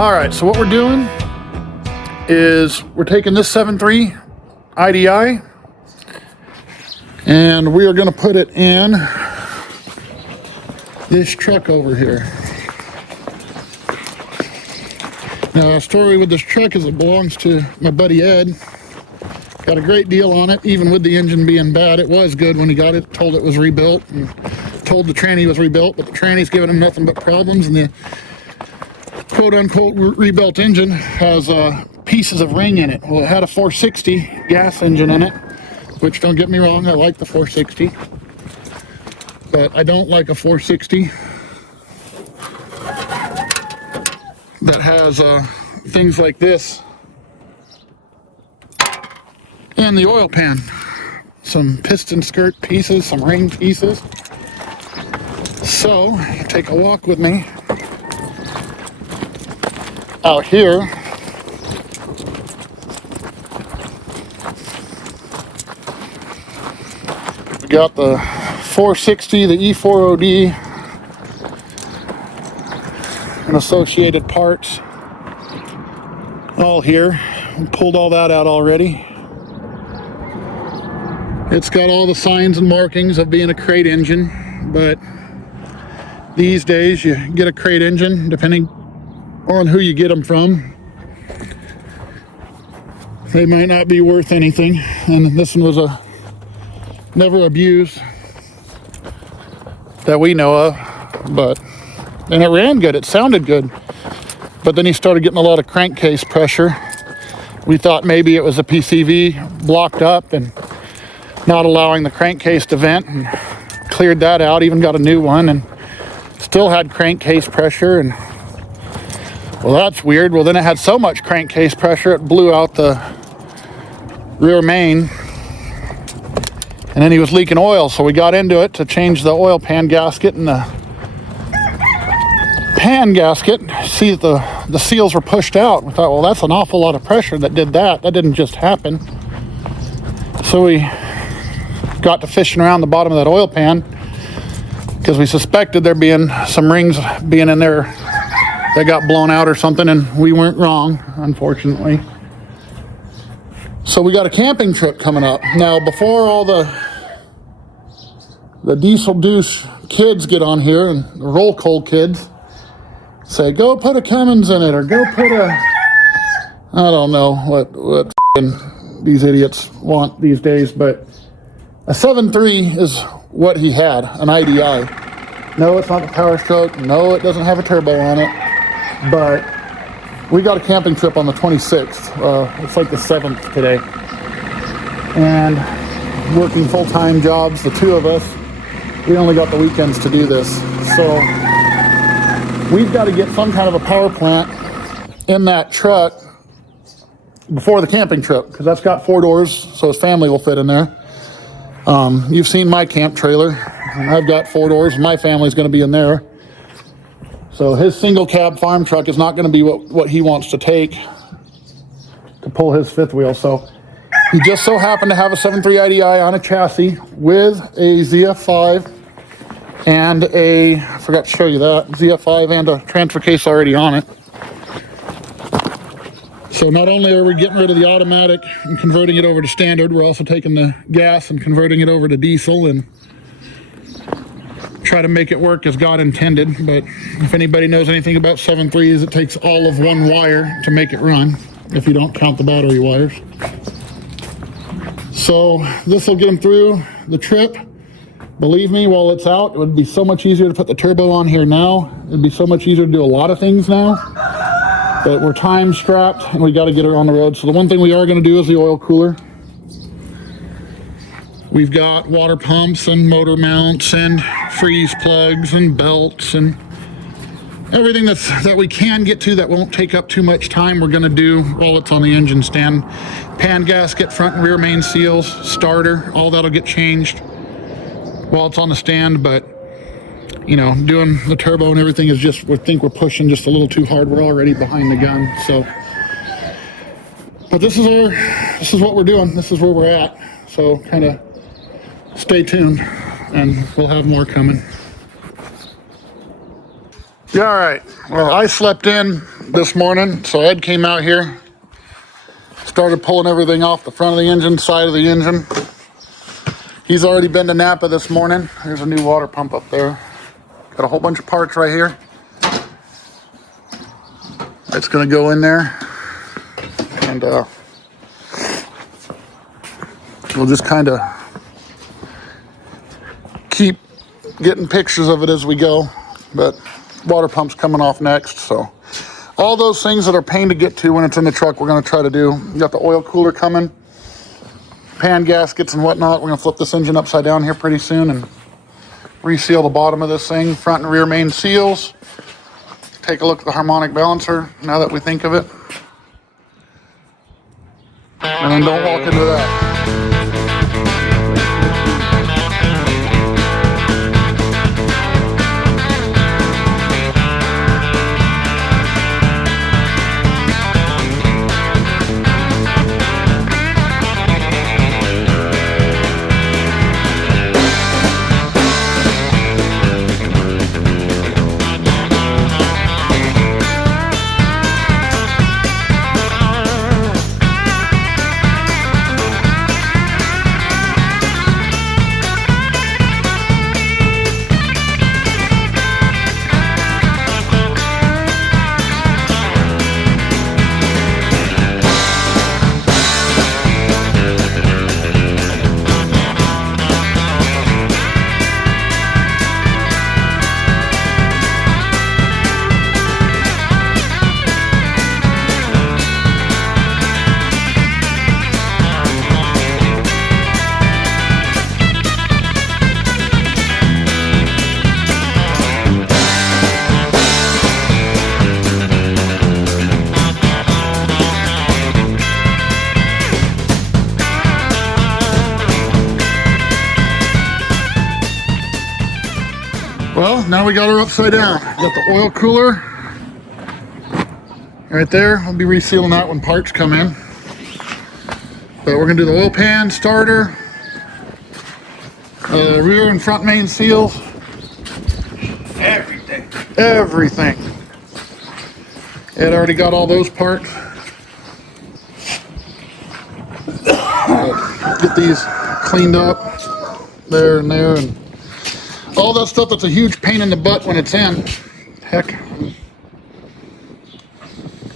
All right, so what we're doing is we're taking this 7.3 IDI and we are going to put it in this truck over here. Now, the story with this truck is it belongs to my buddy Ed. Got a great deal on it, even with the engine being bad. It was good when he got it, told it was rebuilt, and told the tranny was rebuilt, but the tranny's giving him nothing but problems, and the quote-unquote rebuilt engine has pieces of ring in it. Well, it had a 460 gas engine in it, which, don't get me wrong, I like the 460, but I don't like a 460 that has things like this and the oil pan, some piston skirt pieces, some ring pieces. So take a walk with me out here. We got the 460, the E4OD, and associated parts all here. We pulled all that out already. It's got all the signs and markings of being a crate engine, but these days you get a crate engine, depending on who you get them from, they might not be worth anything. And this one was never abused that we know of, and it ran good, it sounded good, but then he started getting a lot of crankcase pressure. We thought maybe it was a PCV blocked up and not allowing the crankcase to vent, and cleared that out, even got a new one, and still had crankcase pressure. And well, that's weird. Well, then it had so much crankcase pressure it blew out the rear main, and then he was leaking oil, so we got into it to change the oil pan gasket, and the pan gasket, see that the seals were pushed out. We thought, well, that's an awful lot of pressure that did that. That didn't just happen. So we got to fishing around the bottom of that oil pan because we suspected there being some rings being in there that got blown out or something, and we weren't wrong, unfortunately. So we got a camping trip coming up. Now, before all the diesel douche kids get on here, and the roll call kids say, go put a Cummins in it, or go put a, I don't know what these idiots want these days, but a 7.3 is what he had, an IDI. No, it's not the Power Stroke. No, it doesn't have a turbo on it. But we got a camping trip on the 26th. It's like the 7th today. And working full-time jobs, the two of us, we only got the weekends to do this. So we've got to get some kind of a power plant in that truck before the camping trip, because that's got 4 doors, so his family will fit in there. You've seen my camp trailer. I've got 4 doors. My family's going to be in there. So his single cab farm truck is not going to be what he wants to take to pull his fifth wheel. So he just so happened to have a 7.3 IDI on a chassis with a ZF5 and I forgot to show you that, ZF5 and a transfer case already on it. So not only are we getting rid of the automatic and converting it over to standard, we're also taking the gas and converting it over to diesel and try to make it work as God intended. But if anybody knows anything about 7.3s, it takes all of one wire to make it run, if you don't count the battery wires. So this will get them through the trip. Believe me, while it's out, it would be so much easier to put the turbo on here now. It'd be so much easier to do a lot of things now. But we're time strapped and we got to get her on the road. So the one thing we are going to do is the oil cooler. We've got water pumps and motor mounts and freeze plugs and belts and everything that we can get to that won't take up too much time, we're going to do while it's on the engine stand. Pan gasket, front and rear main seals, starter, all that'll get changed while it's on the stand. But you know, doing the turbo and everything is just, we think we're pushing just a little too hard. We're already behind the gun. So, but this is what we're doing. This is where we're at. So kind of stay tuned and we'll have more coming. Yeah, all right. Well, I slept in this morning, so Ed came out here, started pulling everything off the front of the engine, side of the engine. He's already been to Napa this morning. There's a new water pump up there. Got a whole bunch of parts right here. It's gonna go in there, and we'll just kind of keep getting pictures of it as we go. But water pump's coming off next, so all those things that are pain to get to when it's in the truck, we're gonna try to do. We got the oil cooler coming, pan gaskets and whatnot. We're gonna flip this engine upside down here pretty soon and reseal the bottom of this thing, front and rear main seals. Take a look at the harmonic balancer now that we think of it. And then don't walk into that. Well, now we got her upside down. Got the oil cooler right there. I'll be resealing that when parts come in. But we're gonna do the oil pan, starter, rear and front main seals. Everything. Ed already got all those parts. Get these cleaned up there and there, and all that stuff that's a huge pain in the butt when it's in. Heck, I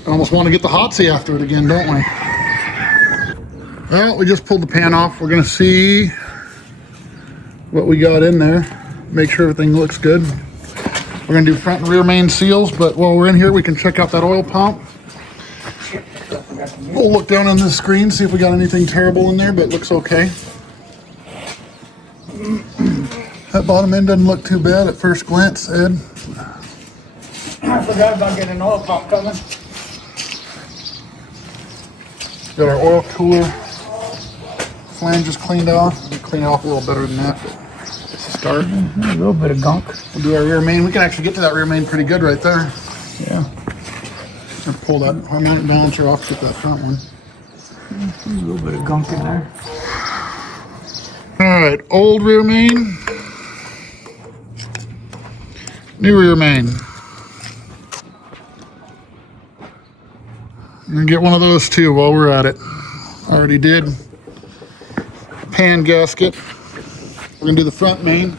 almost want to get the Hotsy after it again, don't we? Well, we just pulled the pan off. We're gonna see what we got in there. Make sure everything looks good. We're gonna do front and rear main seals, but while we're in here, we can check out that oil pump. We'll look down on this screen, see if we got anything terrible in there, but it looks okay. That bottom end doesn't look too bad at first glance, Ed. I forgot about getting an oil pump coming. Got our oil cooler flanges cleaned off. We'll clean it off a little better than that, but it's a start. A little bit of gunk. We'll do our rear main. We can actually get to that rear main pretty good right there. Yeah. I'll pull that harmonic balancer off, get that front one. There's a little bit of gunk in there. All right, old rear main. New rear main. I'm gonna get one of those too while we're at it. Already did. Pan gasket. We're gonna do the front main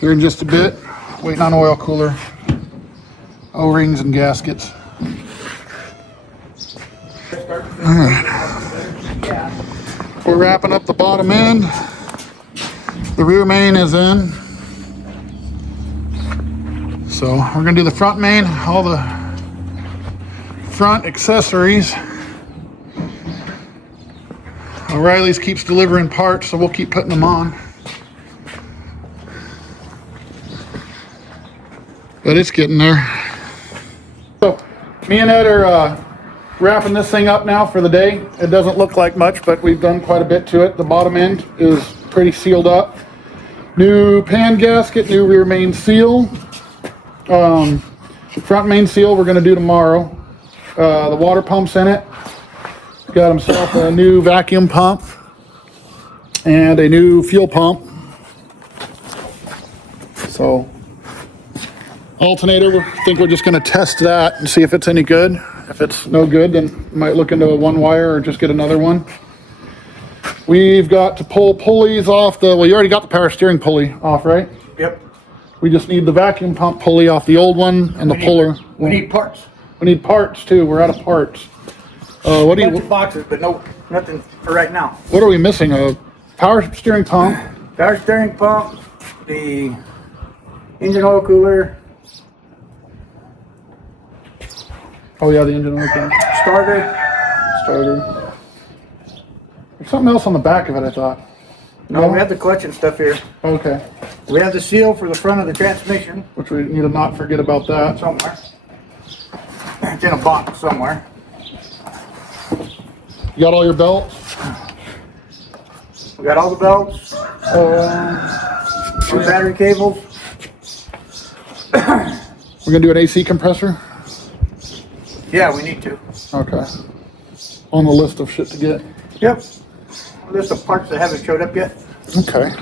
here in just a bit. Waiting on oil cooler, O-rings and gaskets. All right. We're wrapping up the bottom end. The rear main is in. So we're gonna do the front main, all the front accessories. O'Reilly's keeps delivering parts, so we'll keep putting them on. But it's getting there. So me and Ed are wrapping this thing up now for the day. It doesn't look like much, but we've done quite a bit to it. The bottom end is pretty sealed up. New pan gasket, new rear main seal. Front main seal we're going to do tomorrow. The water pump's in it. Got himself a new vacuum pump and a new fuel pump. So Alternator, I think we're just going to test that and see if it's any good. If it's no good, then we might look into a one wire or just get another one. We've got to pull pulleys off the, well, you already got the power steering pulley off, right? Yep. We just need the vacuum pump pulley off the old one and the puller. We need parts. We need parts too. We're out of parts. What do Bunch you? of boxes, but no, nothing for right now. What are we missing? A power steering pump. Power steering pump, the engine oil cooler, Oh yeah, the engine oil cooler. Starter. There's something else on the back of it, I thought. No, we have the clutch and stuff here. Okay. We have the seal for the front of the transmission Which we need to not forget about that. somewhere. It's in a box somewhere. You got all your belts? We got all the belts, the battery cables. We're gonna do an AC compressor? Yeah, we need to. Okay. On the list of shit to get. Yep. List of parts that haven't showed up yet. Okay.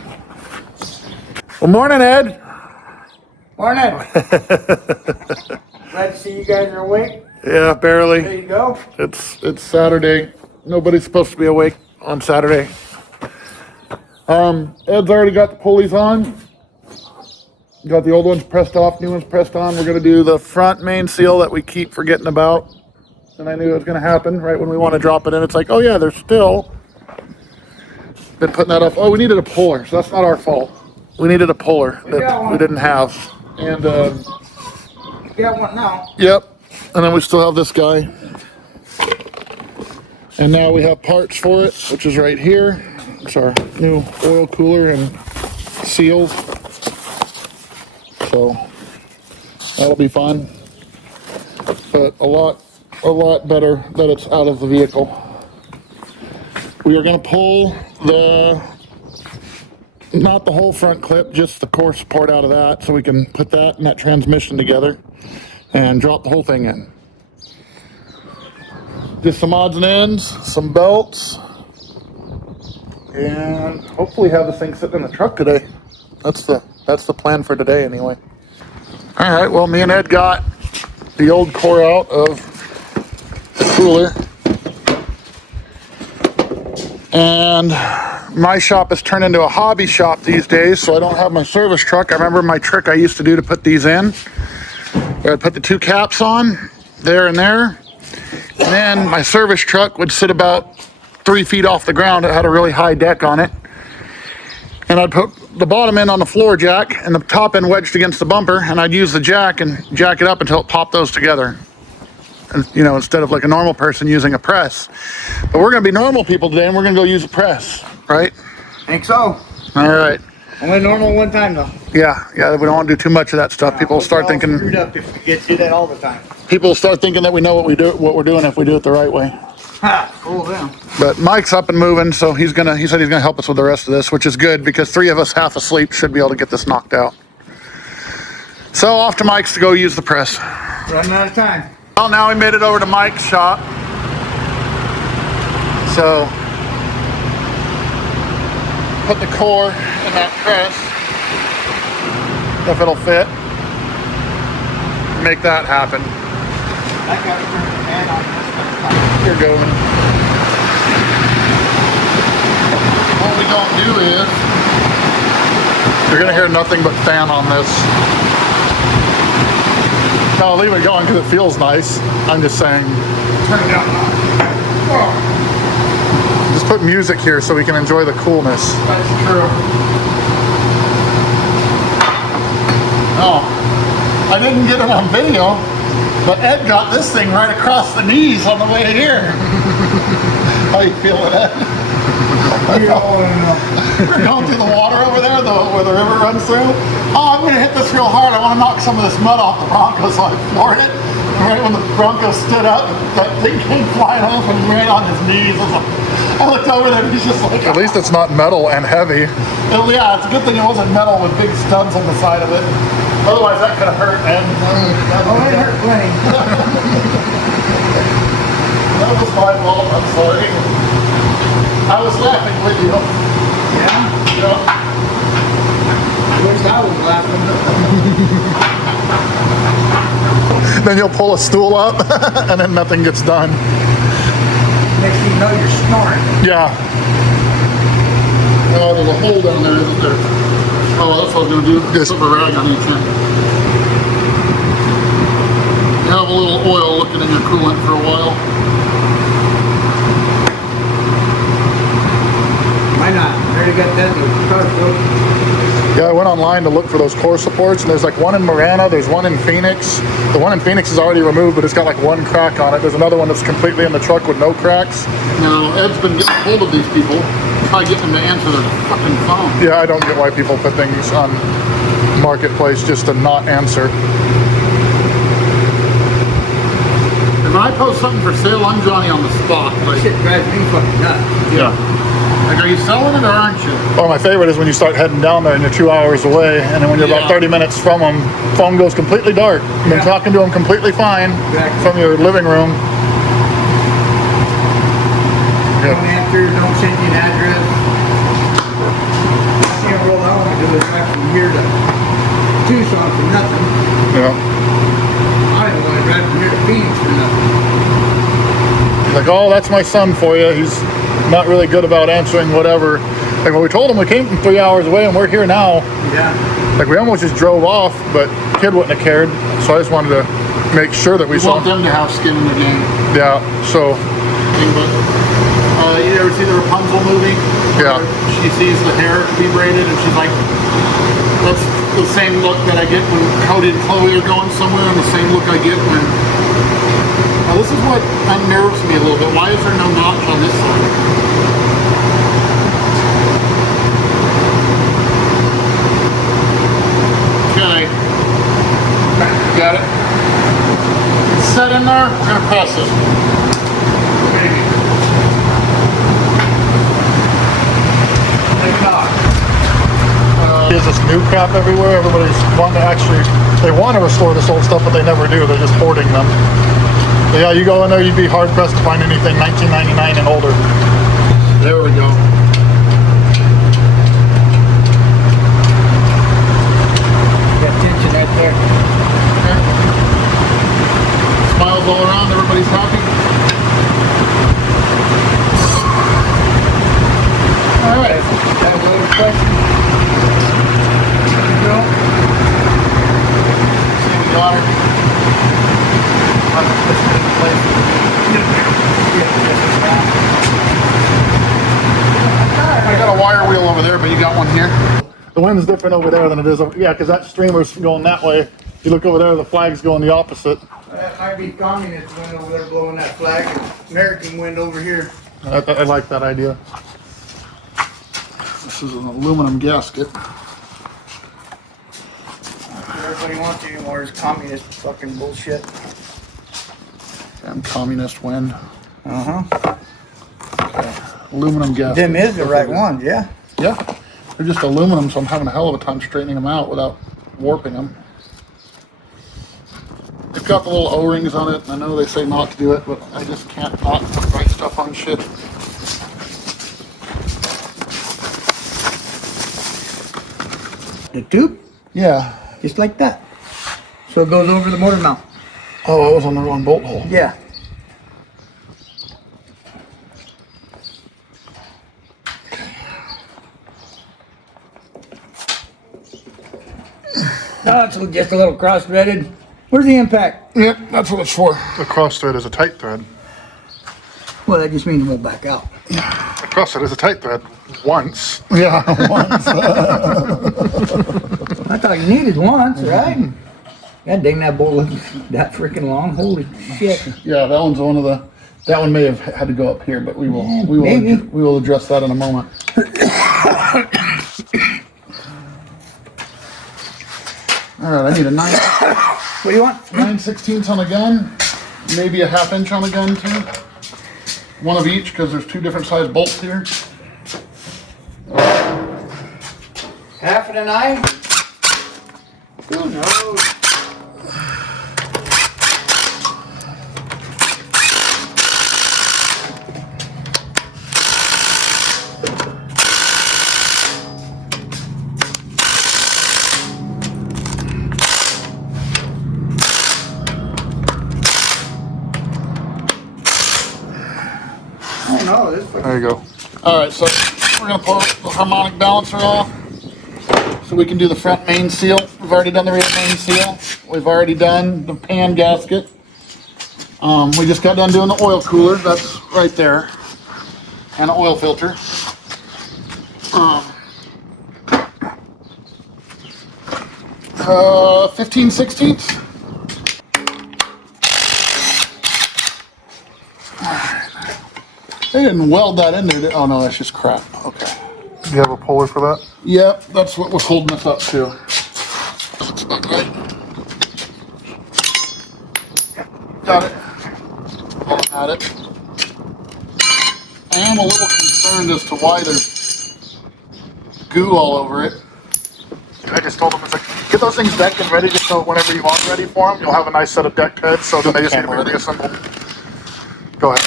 Well, morning, Ed. Morning. Glad to see you guys are awake. Yeah, barely. There you go. It's Saturday. Nobody's supposed to be awake on Saturday. Ed's already got the pulleys on. Got the old ones pressed off, new ones pressed on. We're gonna do the front main seal that we keep forgetting about. And I knew it was gonna happen right when we want to drop it in. It's like, oh yeah, there's still. Been putting that up. Oh, we needed a puller, so that's not our fault. We needed a puller that we didn't have. And You got one now. yep. And then we still have this guy. And now we have parts for it, which is right here. It's our new oil cooler and seals. So that'll be fun. But a lot better that it's out of the vehicle. We are going to pull not the whole front clip, just the core support out of that, so we can put that and that transmission together and drop the whole thing in. Just some odds and ends, some belts, and hopefully have this thing sitting in the truck today. That's the plan for today anyway. All right, well, me and Ed got the old core out of the cooler. And my shop has turned into a hobby shop these days, so I don't have my service truck. I remember my trick I used to do to put these in. I'd put the two caps on, there and there. And then my service truck would sit about 3 feet off the ground. It had a really high deck on it. And I'd put the bottom end on the floor jack and the top end wedged against the bumper, and I'd use the jack and jack it up until it popped those together. And, you know, instead of like a normal person using a press. But we're going to be normal people today, and we're going to go use a press, right? Think so. All right. Only normal one time though. Yeah, we don't want to do too much of that stuff. People will start thinking. Screwed up if we get to that all the time. People will start thinking that we know what we're doing if we do it the right way. Ha! Cool them. But Mike's up and moving, so he said he's gonna help us with the rest of this, which is good because 3 of us half asleep should be able to get this knocked out. So off to Mike's to go use the press. Running out of time. Well, now we made it over to Mike's shop. So put the core in that press, if it'll fit. Make that happen. I gotta turn the fan on this time. You're going. What we don't do is, you're gonna hear nothing but fan on this. No, leave it going because it feels nice. I'm just saying. Turn it down. Just put music here so we can enjoy the coolness. That's true. Oh, I didn't get it on video, but Ed got this thing right across the knees on the way here. How you feeling, Ed? We're going through the water over there, where the river runs through. Oh, I'm going to hit this real hard. I want to knock some of this mud off the Bronco, so I floored it. And right when the Bronco stood up, that thing came flying off and ran on his knees. I looked over there and he's just like... At least it's not metal and heavy. Yeah, it's a good thing it wasn't metal with big studs on the side of it. Otherwise, that could have hurt, man. Oh, it hurt plenty. That was my fault. I'm sorry. I was laughing with you. Yeah? Yeah. At least I was laughing. Then you'll pull a stool up, and then nothing gets done. Next thing you know, you're snoring. Yeah. Oh, there's a hole down there, isn't there? Oh, well, that's what I was going to do. Yes. Put a rag on each end. You have a little oil looking in your coolant for a while. Why not? I already got that in the car, bro. Yeah, I went online to look for those core supports, and there's like one in Marana, there's one in Phoenix. The one in Phoenix is already removed, but it's got like one crack on it. There's another one that's completely in the truck with no cracks. Now, Ed's been getting hold of these people, try getting them to answer their fucking phone. Yeah, I don't get why people put things on Marketplace just to not answer. And when I post something for sale, I'm Johnny on the spot. Like, Shit drives me fucking nuts. Yeah. like, are you selling it or aren't you? Well, my favorite is when you start heading down there and you're 2 hours away, and then when you're about 30 minutes from them, phone goes completely dark. You've been talking to them completely fine from your living room. Don't answer, don't send you an address. I can't roll I want to do is drive from here to Tucson for nothing. Yeah. I don't want to drive from here to Phoenix for nothing. Like, oh, that's my son for you. He's not really good about answering whatever. Like, when we told him we came from 3 hours away and we're here now. Yeah. Like, we almost just drove off, but kid wouldn't have cared. So I just wanted to make sure that we You saw. want them to have skin in the game. Yeah, so. But, you ever see the Rapunzel movie? Yeah. She sees the hair be braided and she's like, that's the same look that I get when Cody and Chloe are going somewhere, and the same look I get when... Now this is what unnerves me a little bit. Why is there no notch on this side? Okay. Got it? It's set in there. We're gonna press it. There's this new crap everywhere. Everybody's wanting to actually, they want to restore this old stuff, but they never do. They're just hoarding them. But yeah, you go in there, you'd be hard pressed to find anything 1999 and older. There we go. Got tension right there. Okay. Smiles all around, everybody's happy. All right. Got a little question. There you go. See the daughter. I got a wire wheel over there, but you got one here. The wind's different over there than it is over, yeah, because that streamer's going that way. If you look over there, the flag's going the opposite. That might be communist wind over there blowing that flag, and American wind over here. I like that idea. This is an aluminum gasket. Everybody wants anymore is communist fucking bullshit. And communist wind. Uh-huh. Aluminum gasket. Them is the right ones, yeah. Yeah. They're just aluminum, so I'm having a hell of a time straightening them out without warping them. They've got the little O-rings on it, and I know they say not to do it, but I just can't not write stuff on shit. The tube, Yeah. just like that. So it goes over the motor mount. Oh, I was on the wrong bolt hole. Yeah. Oh, it's just a little cross-threaded. Where's the impact? Yep, that's what it's for. The cross thread is a tight thread. Well, that just means it won't back out. The cross thread is a tight thread. Once. Yeah, once. I thought you needed once, right? God dang, that bolt looks that freaking long. Holy shit. Yeah, that one's one of the. That one may have had to go up here, but we will. Yeah, we will. maybe. We will address that in a moment. All right, I need a What do you want? 9/16 on the gun, maybe a 1/2 inch on the gun too. One of each, because there's two different size bolts here. Half of the 9? Who knows? Oh no, this fucking. There you go. All right, so we're gonna pull the harmonic balancer off so we can do the front main seal. We've already done the rear main seal. We've already done the pan gasket. We just got done doing the oil cooler. That's right there, and an oil filter. 15/16. They didn't weld that in there. Oh no, that's just crap. Okay. Do you have a puller for that? Yep, that's what was holding us up too. Looks about right. Got it. Got it. I am a little concerned as to why there's goo all over it. I just told them, it's like, get those things decked and ready just so whenever you want ready for them, you'll have a nice set of deck heads, so then they just need to be reassembled. Go ahead.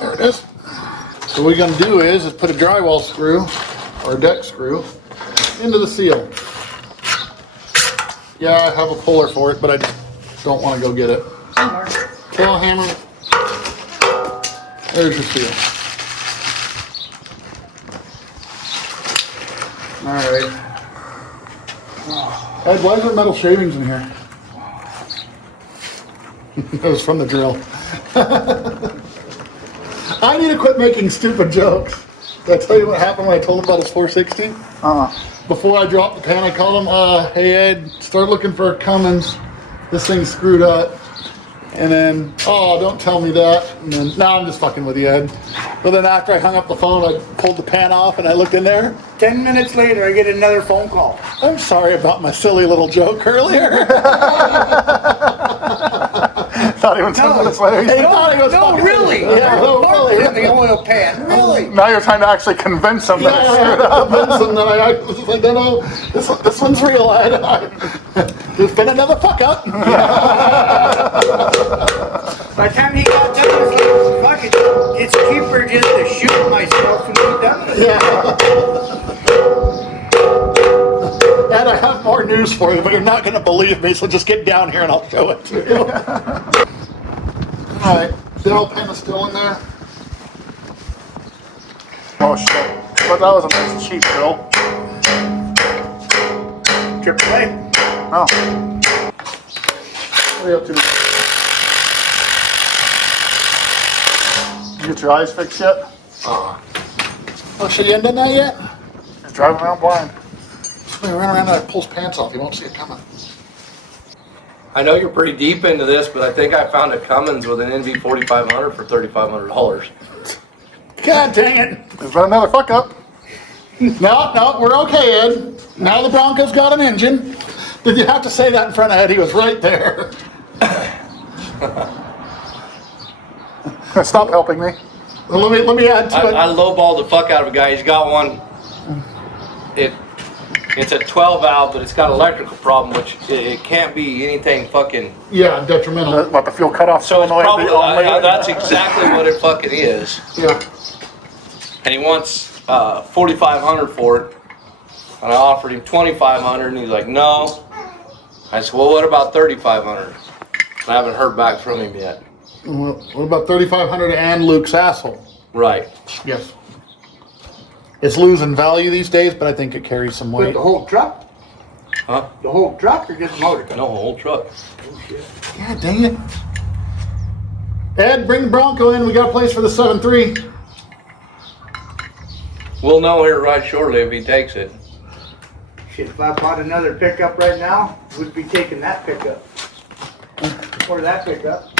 There it is. So what we're going to do is put a drywall screw or a deck screw into the seal. Yeah, I have a puller for it, but I just don't want to go get it. Tail hammer. There's your seal. All right. Ed, why is there metal shavings in here? That was from the drill. I need to quit making stupid jokes. Did I tell you what happened when I told him about his 460? Before I dropped the pan, I called him, hey Ed, start looking for a Cummins. This thing's screwed up. And then, oh, don't tell me that. And then, no, I'm just fucking with you, Ed. But then after I hung up the phone, I pulled the pan off and I looked in there. 10 minutes later, I get another phone call. I'm sorry about my silly little joke earlier. Not even 10 minutes later. Hey, No, really? Yeah, no, really. In the oil pan, really? Now you're trying to actually convince them that it's I screwed had to up. convince him that I was like, no, this one's real. There's been another fuck up. By the time he got done, it was like, fuck it, it's cheaper just to shoot myself and be done with it. Yeah. And I have more news for you, but you're not going to believe me, so just get down here and I'll show it to you. All right, the old pen is still in there. Oh shit. But that was a nice cheap drill. AAA. Oh. What are you up to? You get your eyes fixed yet? Oh, shit, you haven't done that yet? You're driving around blind. Somebody ran around and pulls pants off. You won't see it coming. I know you're pretty deep into this, but I think I found a Cummins with an NV 4500 for $3,500. God dang it. There's been another fuck up. No, we're okay, Ed. Now the Bronco's got an engine. Did you have to say that in front of Ed? He was right there. Stop helping me. Well, let me add to it. I lowballed the fuck out of a guy. He's got one. It's a 12 valve, but it's got an electrical problem, which it can't be anything fucking. Yeah, detrimental. What, the fuel cutoff So it's solenoid? probably the that's exactly what it fucking is. Yeah. And he wants 4,500 for it, and I offered him 2,500, and he's like, no. I said, well, what about 3,500? I haven't heard back from him yet. Well, what about 3,500 and Luke's asshole? Right. Yes. It's losing value these days, but I think it carries some With weight. the whole truck? Huh? The whole truck or just the motor? No, whole truck. God dang it. Ed, bring the Bronco in. We got a place for the 7.3. We'll know here right shortly if he takes it. Shit, if I bought another pickup right now, we'd be taking that pickup. Or that pickup.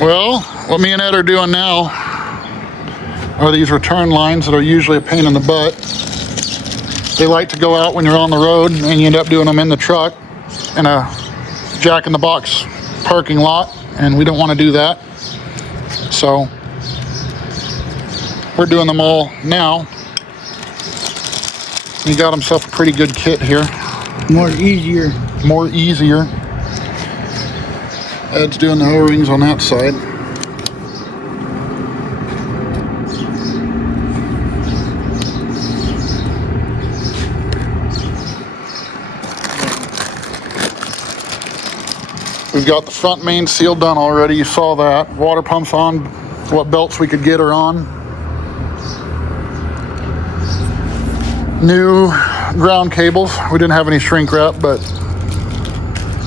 Well, what me and Ed are doing now are these return lines that are usually a pain in the butt. They like to go out when you're on the road and you end up doing them in the truck in a jack-in-the-box parking lot, and we don't want to do that. So we're doing them all now. He got himself a pretty good kit here. More easier. More easier. Ed's doing the O-rings on that side. We've got the front main seal done already. You saw that. Water pumps on. What belts we could get her on. New ground cables. We didn't have any shrink wrap, but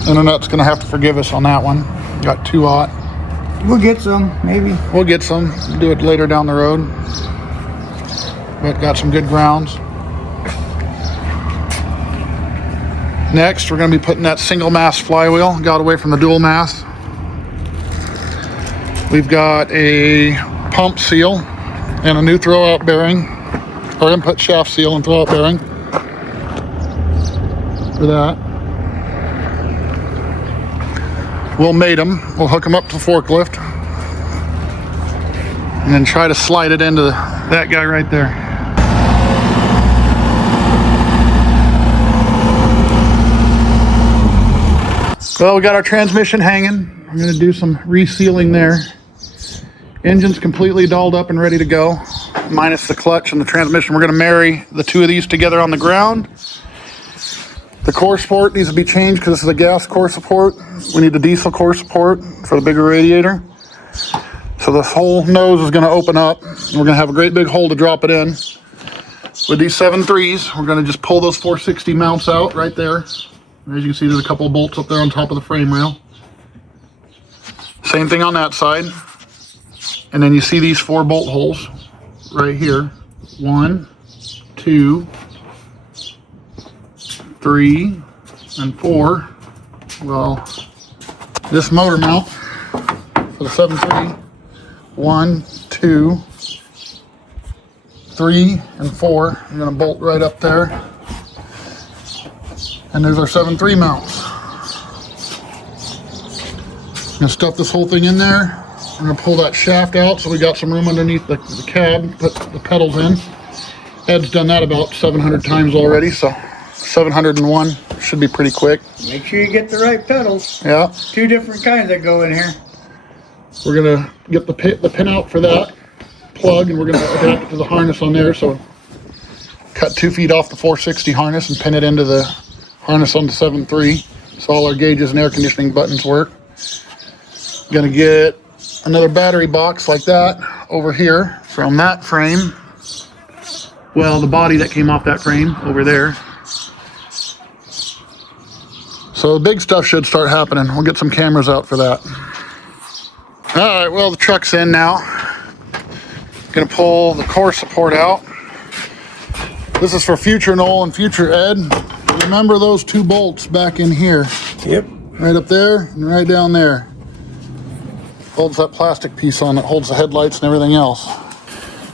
internet's gonna have to forgive us on that one. Got 2/0. We'll get some, maybe. We'll get some. Do it later down the road. But got some good grounds. Next, we're going to be putting that single mast flywheel. Got away from the dual mast. We've got a pump seal and a new throwout bearing, or input shaft seal and throwout bearing for that. We'll mate them. We'll hook them up to the forklift and then try to slide it into that guy right there. Well, we got our transmission hanging. I'm going to do some resealing there. Engine's completely dolled up and ready to go, minus the clutch and the transmission. We're going to marry the two of these together on the ground. The core support needs to be changed because this is a gas core support. We need the diesel core support for the bigger radiator. So this whole nose is going to open up. And we're going to have a great big hole to drop it in. With these 7.3s, we're going to just pull those 460 mounts out right there. As you can see, there's a couple of bolts up there on top of the frame rail. Same thing on that side. And then you see these 4 bolt holes right here. 1, 2, 3, and 4. Well, this motor mount for the 7.3. 1, 2, 3, and 4. I'm going to bolt right up there. And there's our 7.3 mounts. I'm gonna stuff this whole thing in there. I'm gonna pull that shaft out so we got some room underneath the cab, put the pedals in. Ed's done that about 700 times already, so 701 should be pretty quick. Make sure you get the right pedals. Yeah. 2 different kinds that go in here. We're gonna get the pin out for that plug, and we're gonna adapt it to the harness on there. So cut 2 feet off the 460 harness and pin it into the harness on the 7.3, so all our gauges and air conditioning buttons work. Gonna get another battery box like that over here from that frame. Well, the body that came off that frame over there. So the big stuff should start happening. We'll get some cameras out for that. All right, well, the truck's in now. Gonna pull the core support out. This is for future Noel and future Ed. Remember those 2 bolts back in here? Yep. Right up there and right down there. Holds that plastic piece on that holds the headlights and everything else.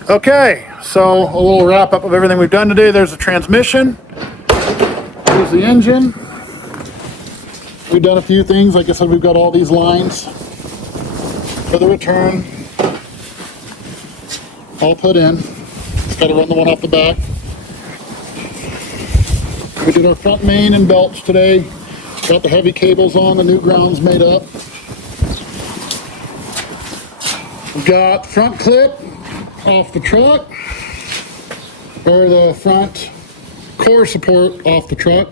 Okay, so a little wrap up of everything we've done today. There's the transmission. There's the engine. We've done a few things. Like I said, we've got all these lines for the return all put in. Just got to run the one off the back. We did our front main and belts today. Got the heavy cables on, the new grounds made up. We've got front clip off the truck, or the front core support off the truck.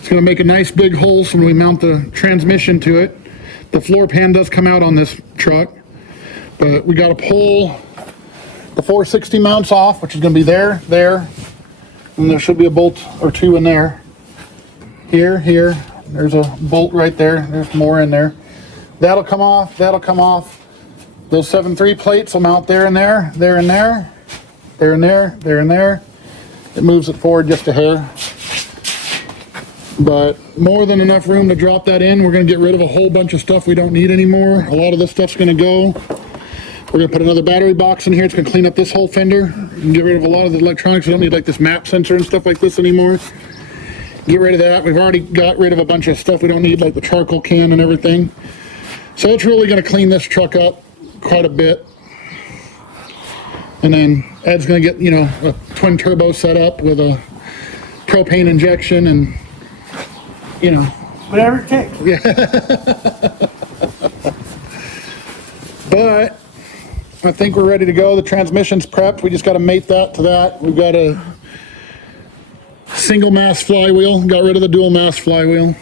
It's going to make a nice big hole so when we mount the transmission to it. The floor pan does come out on this truck, but we got to pull the 460 mounts off, which is going to be there, and there should be a bolt or 2 in there. Here, there's a bolt right there. There's more in there. That'll come off, that'll come off. Those 7.3 plates will mount there and there, there and there, there and there, there and there. It moves it forward just a hair. But more than enough room to drop that in. We're going to get rid of a whole bunch of stuff we don't need anymore. A lot of this stuff's going to go. We're going to put another battery box in here. It's going to clean up this whole fender and get rid of a lot of the electronics. We don't need like this map sensor and stuff like this anymore. Get rid of that. We've already got rid of a bunch of stuff we don't need, like the charcoal can and everything. So it's really going to clean this truck up quite a bit. And then Ed's going to get, you know, a twin turbo set up with a propane injection and, you know, Whatever it takes. But I think we're ready to go. The transmission's prepped. We just got to mate that to that. We've got a single mass flywheel. Got rid of the dual mass flywheel.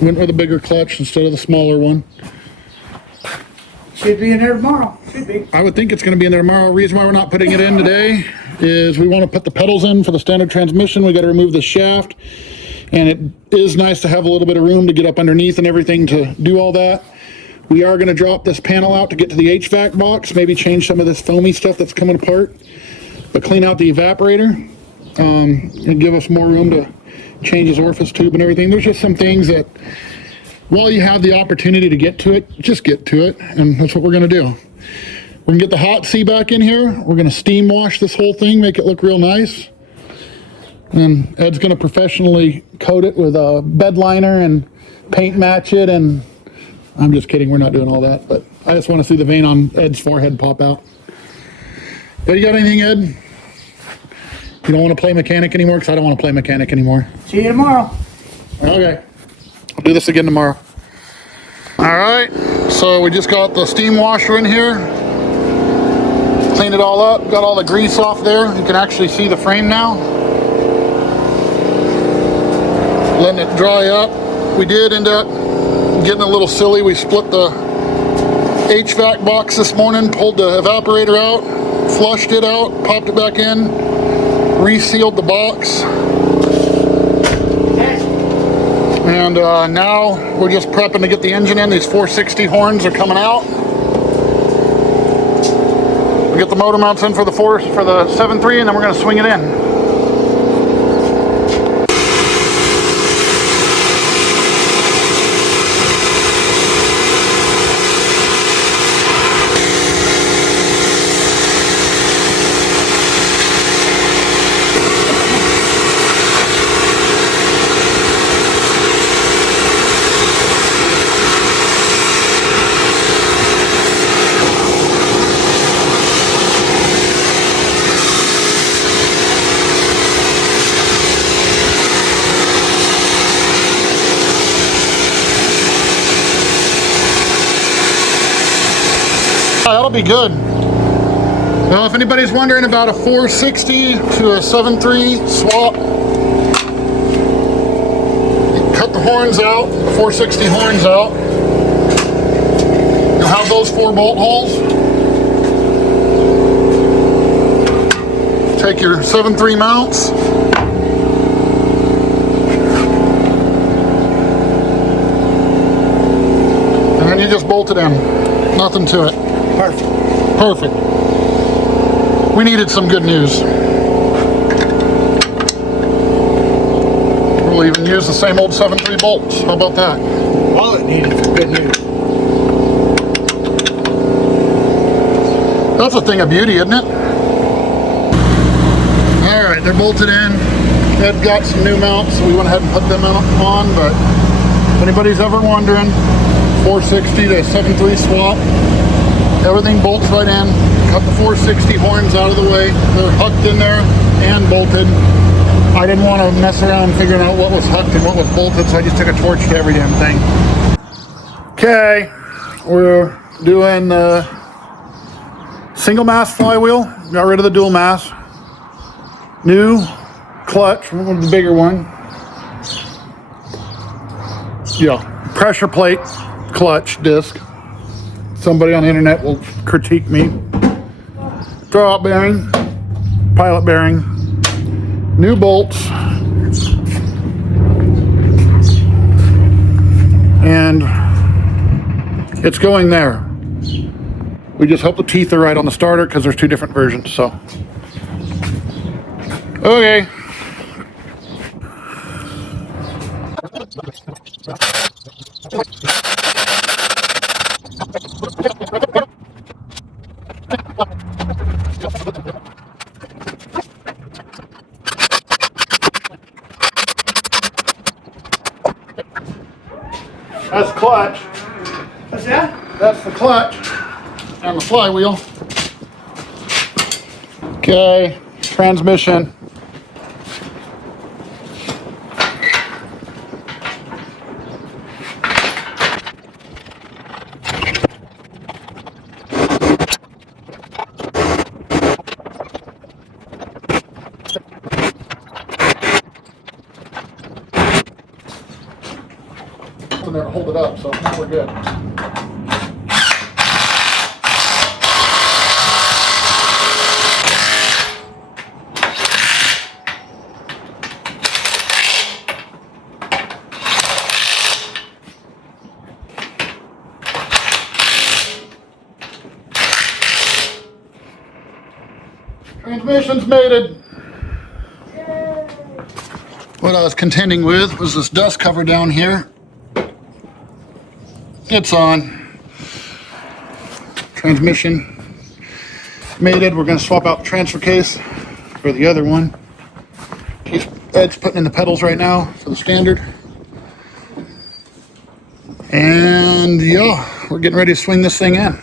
Went with a bigger clutch instead of the smaller one. Should be in there tomorrow. Should be. I would think it's going to be in there tomorrow. Reason why we're not putting it in today is we want to put the pedals in for the standard transmission. We got to remove the shaft, and it is nice to have a little bit of room to get up underneath and everything to do all that. We are going to drop this panel out to get to the HVAC box, maybe change some of this foamy stuff that's coming apart, but clean out the evaporator and give us more room to change his orifice tube and everything. There's just some things that, while you have the opportunity to get to it, just get to it, and that's what we're going to do. We're going to get the hot sea back in here. We're going to steam wash this whole thing, make it look real nice. And Ed's going to professionally coat it with a bed liner and paint match it, and I'm just kidding, we're not doing all that, but I just want to see the vein on Ed's forehead pop out. But you got anything, Ed? You don't want to play mechanic anymore? Because I don't want to play mechanic anymore. See you tomorrow. Okay. I'll do this again tomorrow. All right, so we just got the steam washer in here. Cleaned it all up, got all the grease off there. You can actually see the frame now. Letting it dry up. We did end up getting a little silly. We split the HVAC box this morning, pulled the evaporator out, flushed it out, popped it back in, resealed the box. And now we're just prepping to get the engine in. These 460 horns are coming out. We get the motor mounts in for the 7.3, and then we're going to swing it in. That'll be good. Well, if anybody's wondering about a 460 to a 7.3 swap, you cut the horns out, the 460 horns out. You'll have those 4 bolt holes. Take your 7.3 mounts. And then you just bolt it in. Nothing to it. Perfect. Perfect. We needed some good news. We'll even use the same old 7.3 bolts. How about that? All it needed some good news. That's a thing of beauty, isn't it? All right, they're bolted in. Ed got some new mounts, so we went ahead and put them on, but if anybody's ever wondering, 460 to 7.3 swap, everything bolts right in. Cut the 460 horns out of the way. They're hucked in there and bolted. I didn't want to mess around figuring out what was hucked and what was bolted, so I just took a torch to every damn thing. Okay, we're doing the single mass flywheel. Got rid of the dual mass. New clutch, the bigger one. Yeah, pressure plate clutch disc. Somebody on the internet will critique me. Throwout bearing, pilot bearing, new bolts, and it's going there. We just hope the teeth are right on the starter because there's 2 different versions, so. Okay. That's the clutch. What's that? That's the clutch and the flywheel. Okay, transmission. nothing there to hold it up, so now we're good. Transmission's mated. What I was contending with was this dust cover down here. It's on. Transmission mated. We're going to swap out the transfer case for the other one. Ed's putting in the pedals right now for the standard. And yeah, we're getting ready to swing this thing in.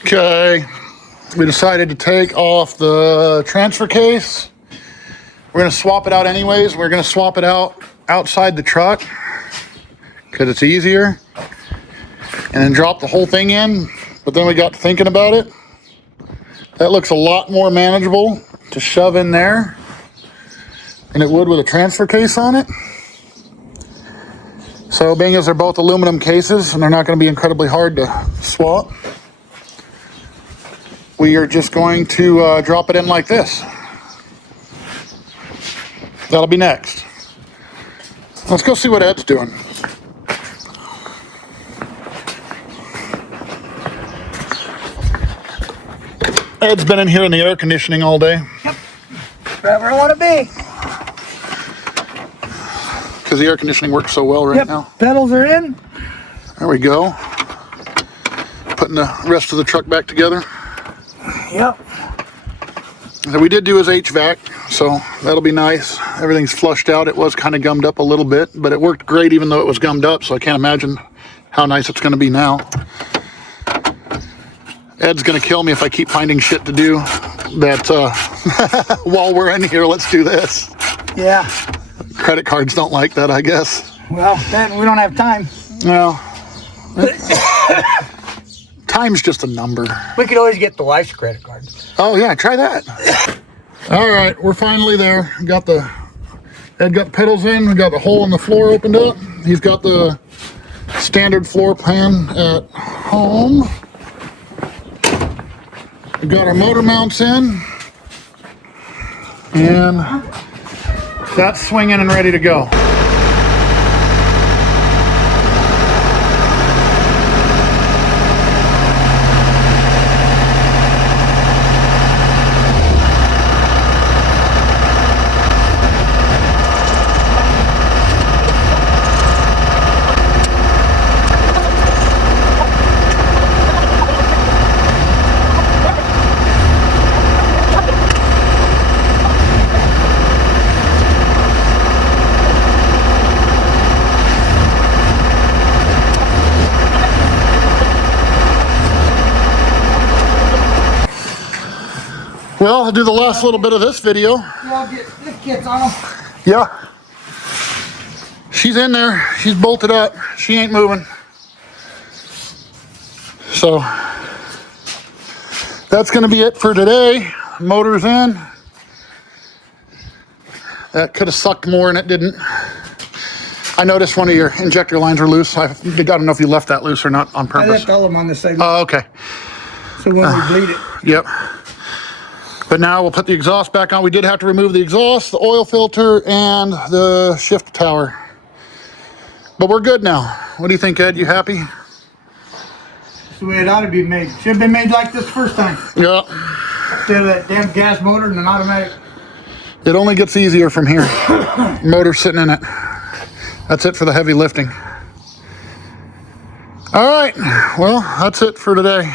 Okay. We decided to take off the transfer case. We're going to swap it out anyways. We're going to swap it out outside the truck because it's easier. And then drop the whole thing in. But then we got to thinking about it. That looks a lot more manageable to shove in there than it would with a transfer case on it. So being as they're both aluminum cases and they're not going to be incredibly hard to swap, we are just going to drop it in like this. That'll be next. Let's go see what Ed's doing. Ed's been in here in the air conditioning all day. Yep. Wherever I want to be. Because the air conditioning works so well right now. Pedals are in. There we go. Putting the rest of the truck back together. Yep. So we did do his HVAC, so that'll be nice. Everything's flushed out. It was kind of gummed up a little bit, but it worked great even though it was gummed up, so I can't imagine how nice it's going to be now. Ed's going to kill me if I keep finding shit to do that while we're in here, let's do this. Yeah. Credit cards don't like that, I guess. Well, then we don't have time. Well, time's just a number. We could always get the wife's credit card. Oh yeah, try that. All right, we're finally there. Ed got the pedals in. We got the hole in the floor opened up. He's got the standard floor pan at home. We got our motor mounts in, and that's swinging and ready to go. Well, I'll do the last little bit of this video. Yeah, I'll get the kits on them. Yeah. She's in there. She's bolted up. She ain't moving. So that's going to be it for today. Motor's in. That could have sucked more and it didn't. I noticed one of your injector lines are loose. I don't know if you left that loose or not on I purpose. left all of them on the side. Oh, okay. So when we bleed it. Yep. But now we'll put the exhaust back on. We did have to remove the exhaust, the oil filter, and the shift tower. But we're good now. What do you think, Ed? You happy? That's the way it ought to be made. Should have been made like this first time. Yeah. Instead of that damn gas motor and an automatic. It only gets easier from here. Motor sitting in it. That's it for the heavy lifting. All right. Well, that's it for today.